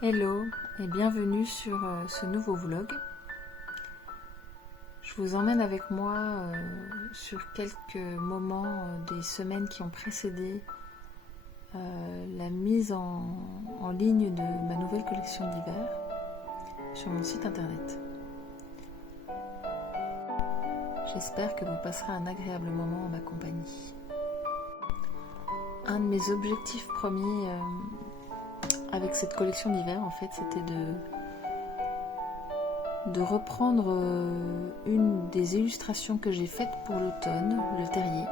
Hello et bienvenue sur ce nouveau vlog. Je vous emmène avec moi sur quelques moments des semaines qui ont précédé la mise en ligne de ma nouvelle collection d'hiver sur mon site internet. J'espère que vous passerez un agréable moment en ma compagnie. Un de mes objectifs premiers avec cette collection d'hiver, en fait, c'était de reprendre une des illustrations que j'ai faites pour l'automne, le terrier.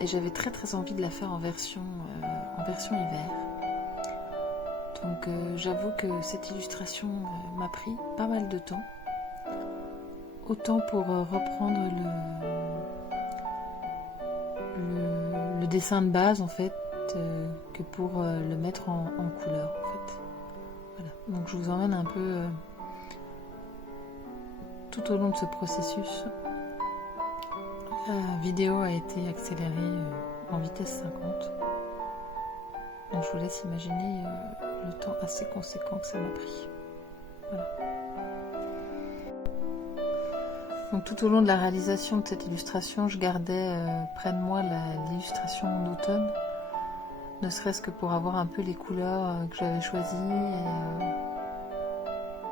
Et j'avais très envie de la faire en version hiver. Donc j'avoue que cette illustration m'a pris pas mal de temps. Autant pour reprendre le dessin de base, en fait, que pour le mettre en couleur, en fait. Voilà. Donc je vous emmène un peu tout au long de ce processus. La vidéo a été accélérée en vitesse 50. Donc je vous laisse imaginer le temps assez conséquent que ça m'a pris. Voilà. Donc tout au long de la réalisation de cette illustration, je gardais près de moi l'illustration d'automne, ne serait-ce que pour avoir un peu les couleurs que j'avais choisies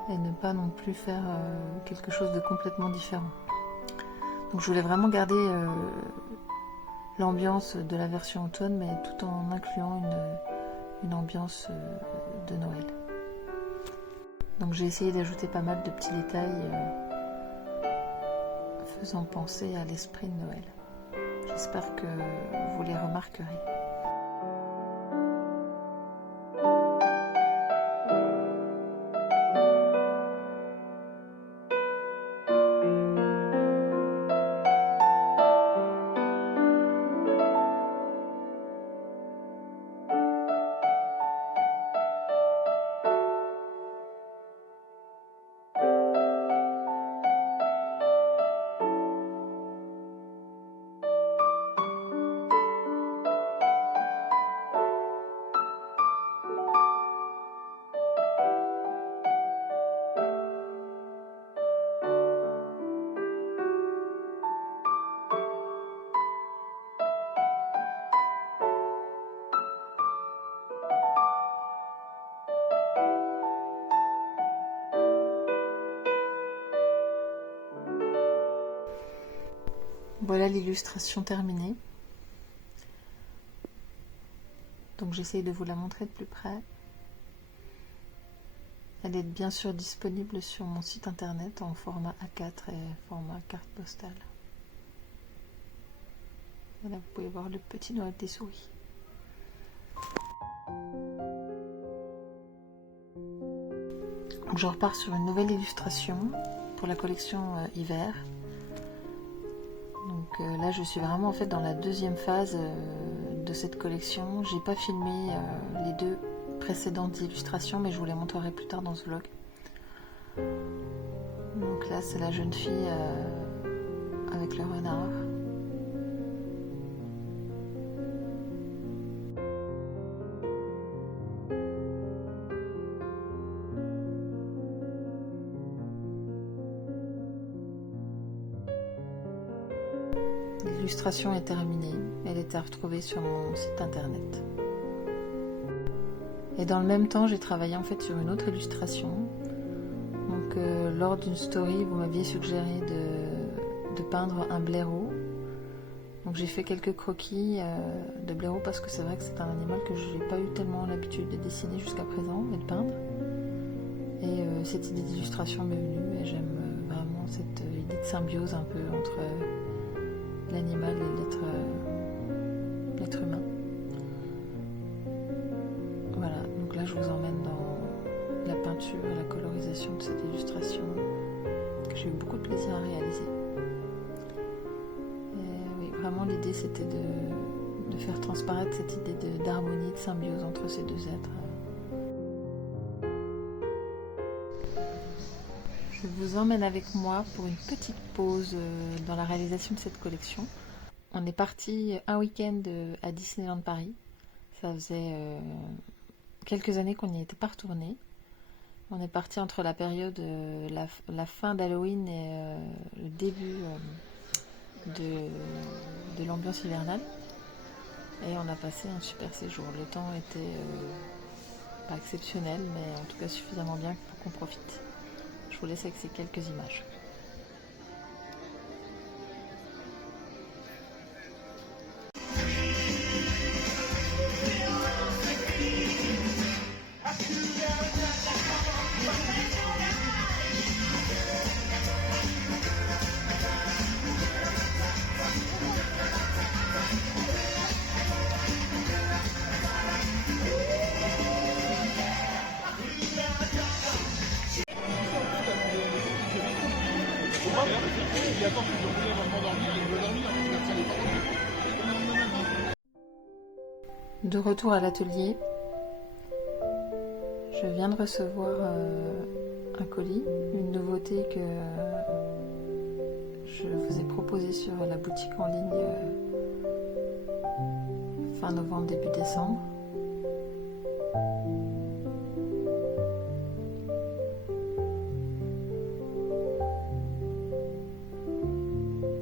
et ne pas non plus faire quelque chose de complètement différent. Donc je voulais vraiment garder l'ambiance de la version automne, mais tout en incluant une ambiance de Noël. Donc j'ai essayé d'ajouter pas mal de petits détails faisant penser à l'esprit de Noël. J'espère que vous les remarquerez. Voilà l'illustration terminée. Donc j'essaye de vous la montrer de plus près. Elle est bien sûr disponible sur mon site internet en format A4 et format carte postale. Et là vous pouvez voir le petit Noël des souris. Donc je repars sur une nouvelle illustration pour la collection hiver. Donc là je suis vraiment en fait dans la deuxième phase de cette collection. J'ai pas filmé les deux précédentes illustrations, mais je vous les montrerai plus tard dans ce vlog. Donc là c'est la jeune fille avec le renard. L'illustration est terminée, elle est à retrouver sur mon site internet. Et dans le même temps, j'ai travaillé en fait sur une autre illustration. Donc lors d'une story, vous m'aviez suggéré de peindre un blaireau. Donc j'ai fait quelques croquis de blaireau parce que c'est vrai que c'est un animal que je n'ai pas eu tellement l'habitude de dessiner jusqu'à présent et de peindre. Et cette idée d'illustration m'est venue et j'aime vraiment cette idée de symbiose un peu entre l'animal et l'être humain. Voilà, donc là je vous emmène dans la peinture et la colorisation de cette illustration que j'ai eu beaucoup de plaisir à réaliser. Et oui, vraiment l'idée c'était de faire transparaître cette idée d'harmonie, de symbiose entre ces deux êtres. Je vous emmène avec moi pour une petite pause dans la réalisation de cette collection. On est parti un week-end à Disneyland Paris. Ça faisait quelques années qu'on n'y était pas retourné. On est parti entre la période, la fin d'Halloween et le début de l'ambiance hivernale. Et on a passé un super séjour. Le temps était pas exceptionnel, mais en tout cas suffisamment bien pour qu'on profite. Je vous laisse avec ces quelques images. De retour à l'atelier, je viens de recevoir un colis, une nouveauté que je vous ai proposée sur la boutique en ligne fin novembre, début décembre.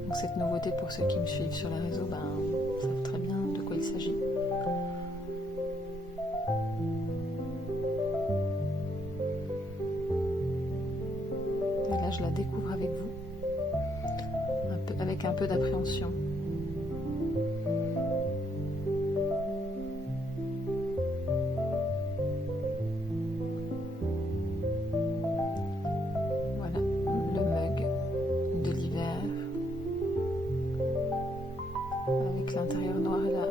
Donc cette nouveauté, pour ceux qui me suivent sur les réseaux, savent très bien de quoi il s'agit. Et là, je la découvre avec vous, avec un peu d'appréhension. Voilà, le mug de l'hiver, avec l'intérieur noir et la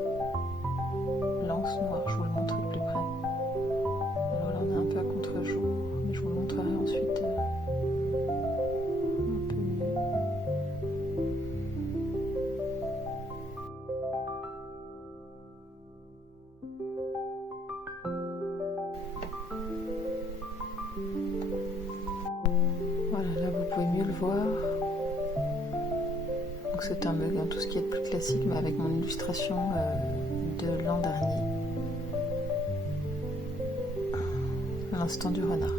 l'anse noire. Je vous le montre de plus près. Alors là, on est un peu à contre-jour, mais je vous le montrerai ensuite un peu mieux. Voilà, là vous pouvez mieux le voir. Donc c'est un mug, tout ce qui est de plus classique, mais avec mon illustration de l'an dernier. L'instant du renard.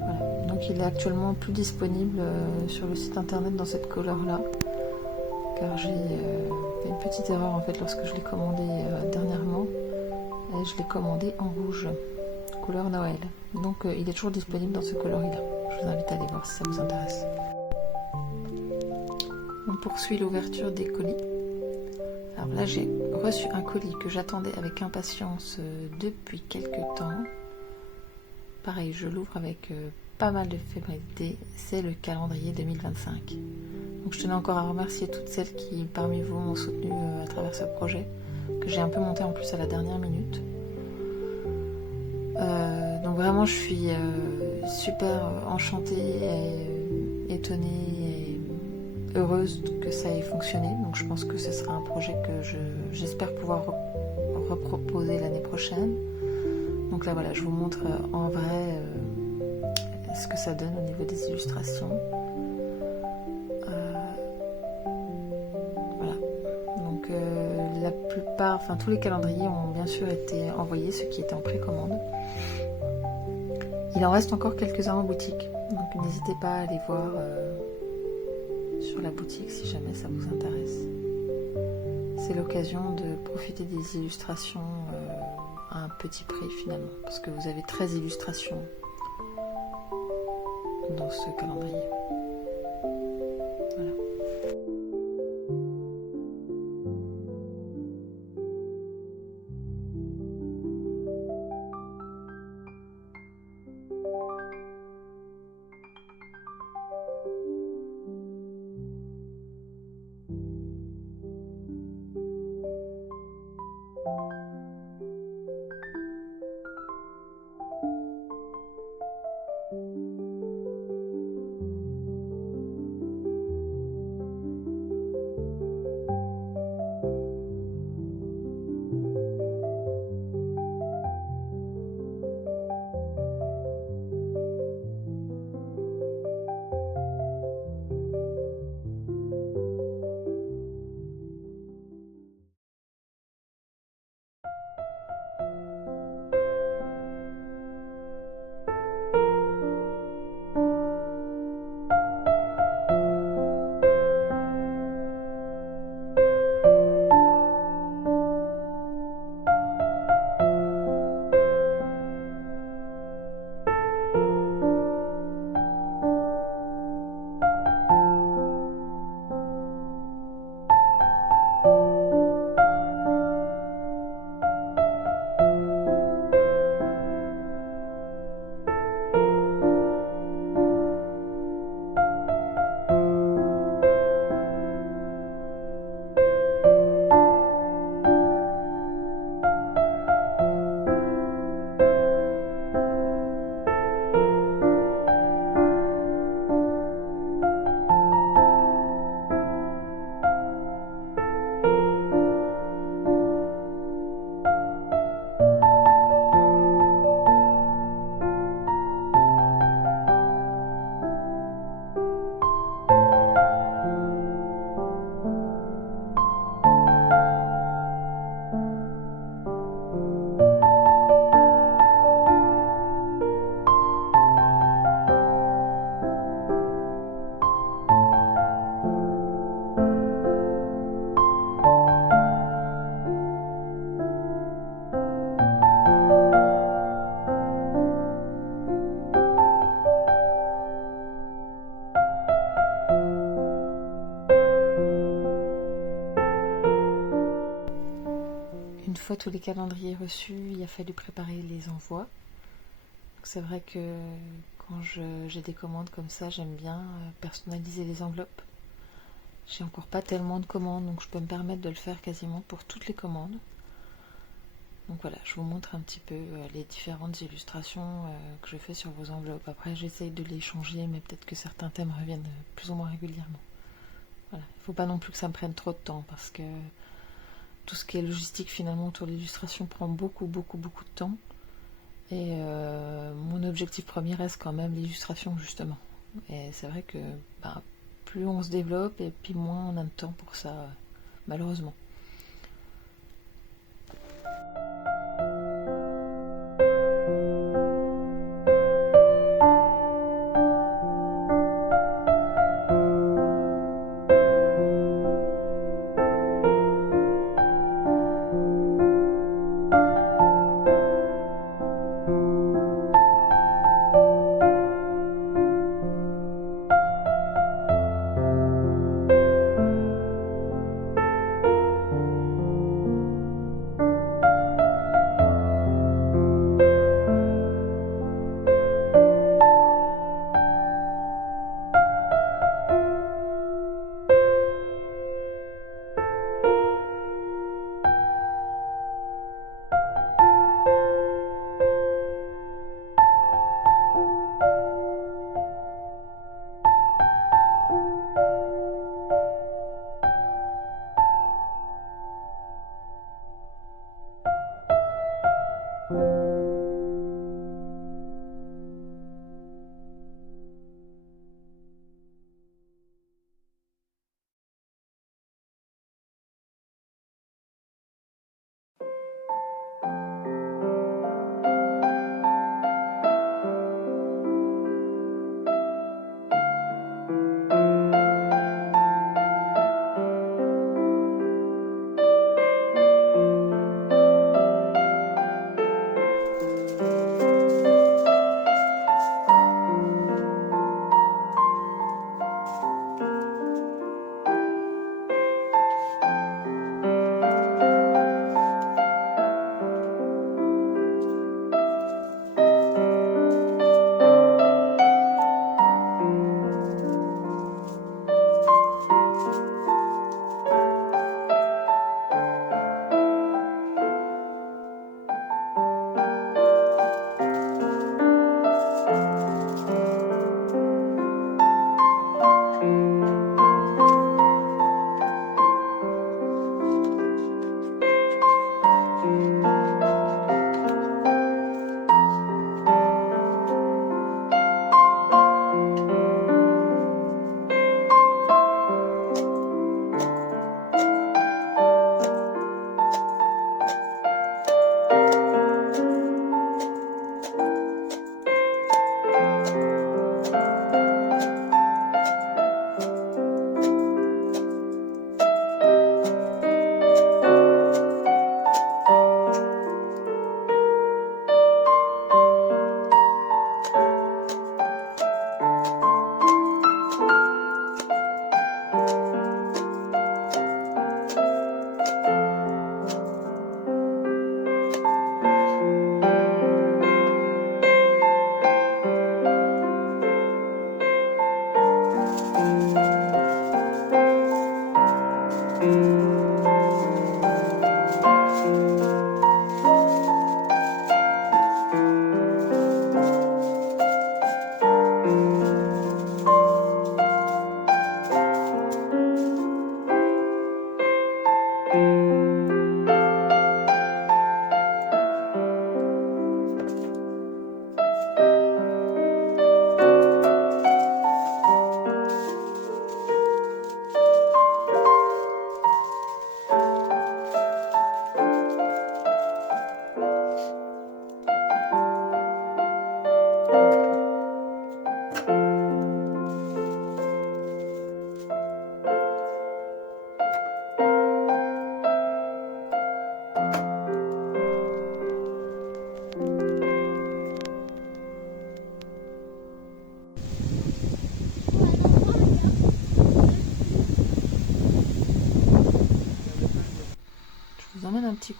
Voilà. Donc il est actuellement plus disponible sur le site internet dans cette couleur là, car j'ai fait une petite erreur en fait lorsque je l'ai commandé dernièrement, et je l'ai commandé en rouge, couleur Noël. Donc il est toujours disponible dans ce coloris là. Je vous invite à aller voir si ça vous intéresse. On poursuit l'ouverture des colis. Alors là, j'ai reçu un colis que j'attendais avec impatience depuis quelques temps. Pareil, je l'ouvre avec pas mal de fébrilité. C'est le calendrier 2025. Donc je tenais encore à remercier toutes celles qui parmi vous m'ont soutenu à travers ce projet, que j'ai un peu monté en plus à la dernière minute. Donc vraiment, je suis super enchantée et étonnée et heureuse que ça ait fonctionné. Donc je pense que ce sera un projet que j'espère pouvoir reproposer l'année prochaine. Donc là voilà, je vous montre en vrai ce que ça donne au niveau des illustrations. Voilà. Donc la plupart, enfin tous les calendriers ont bien sûr été envoyés, ceux qui étaient en précommande. Il en reste encore quelques-uns en boutique, donc n'hésitez pas à aller voir sur la boutique si jamais ça vous intéresse. C'est l'occasion de profiter des illustrations à un petit prix finalement, parce que vous avez 13 illustrations dans ce calendrier. Voilà. tous les calendriers reçus, il a fallu préparer les envois. C'est vrai que quand j'ai des commandes comme ça, j'aime bien personnaliser les enveloppes. J'ai encore pas tellement de commandes, donc je peux me permettre de le faire quasiment pour toutes les commandes. Donc voilà, je vous montre un petit peu les différentes illustrations que je fais sur vos enveloppes. Après, j'essaye de les changer, mais peut-être que certains thèmes reviennent plus ou moins régulièrement. Voilà. Il ne faut pas non plus que ça me prenne trop de temps, parce que tout ce qui est logistique finalement autour de l'illustration prend beaucoup de temps. Et mon objectif premier reste quand même l'illustration, justement. Et c'est vrai que plus on se développe, et puis moins on a de temps pour ça, malheureusement.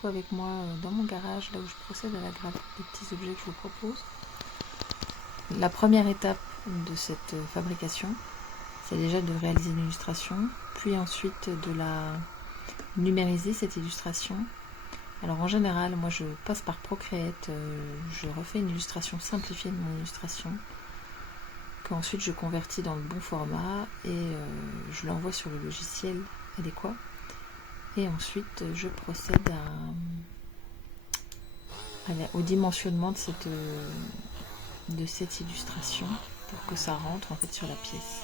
coup avec moi dans mon garage, là où je procède à la gravure des petits objets que je vous propose. La première étape de cette fabrication, c'est déjà de réaliser une illustration, puis ensuite de la numériser, cette illustration. Alors en général, moi je passe par Procreate, je refais une illustration simplifiée de mon illustration, qu'ensuite je convertis dans le bon format et je l'envoie sur le logiciel adéquat. Et ensuite je procède au dimensionnement de cette illustration pour que ça rentre en fait sur la pièce.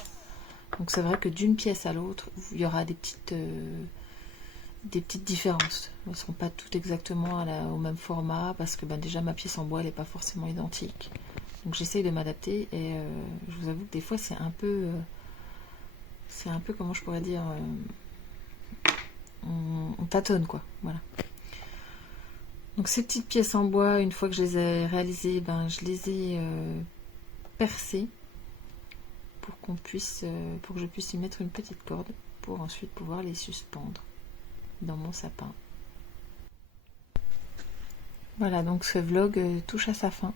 Donc c'est vrai que d'une pièce à l'autre, il y aura des petites différences. Elles ne seront pas toutes exactement au même format parce que déjà ma pièce en bois elle n'est pas forcément identique. Donc j'essaye de m'adapter et je vous avoue que des fois c'est un peu comment je pourrais dire, on tâtonne quoi. Voilà. Donc ces petites pièces en bois, une fois que je les ai réalisées, je les ai percées pour que je puisse y mettre une petite corde pour ensuite pouvoir les suspendre dans mon sapin. Voilà, donc ce vlog touche à sa fin.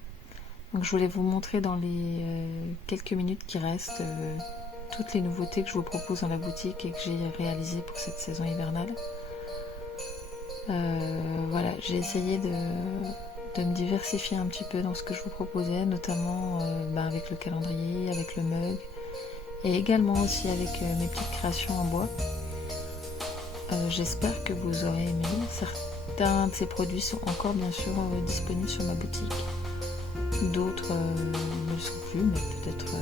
Donc je voulais vous montrer dans les quelques minutes qui restent toutes les nouveautés que je vous propose dans la boutique et que j'ai réalisées pour cette saison hivernale. Voilà, j'ai essayé de me diversifier un petit peu dans ce que je vous proposais, notamment avec le calendrier, avec le mug et également aussi avec mes petites créations en bois. J'espère que vous aurez aimé. Certains de ces produits sont encore bien sûr disponibles sur ma boutique. D'autres ne le sont plus, mais peut-être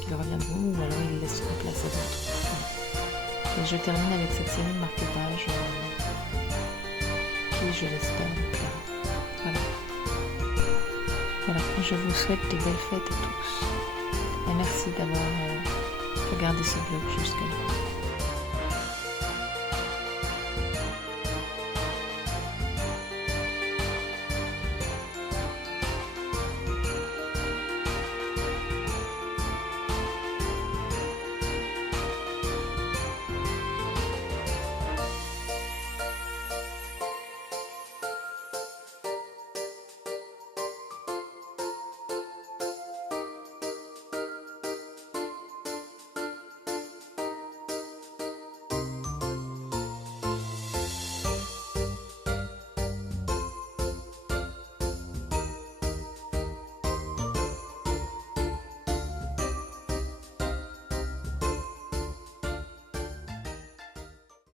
qu'ils reviendront ou alors ils laisseront place à d'autres. Voilà. Et je termine avec cette série de marque-pages qui, je l'espère, vous plaira. Voilà, je vous souhaite de belles fêtes à tous. Et merci d'avoir regardé ce vlog jusque-là.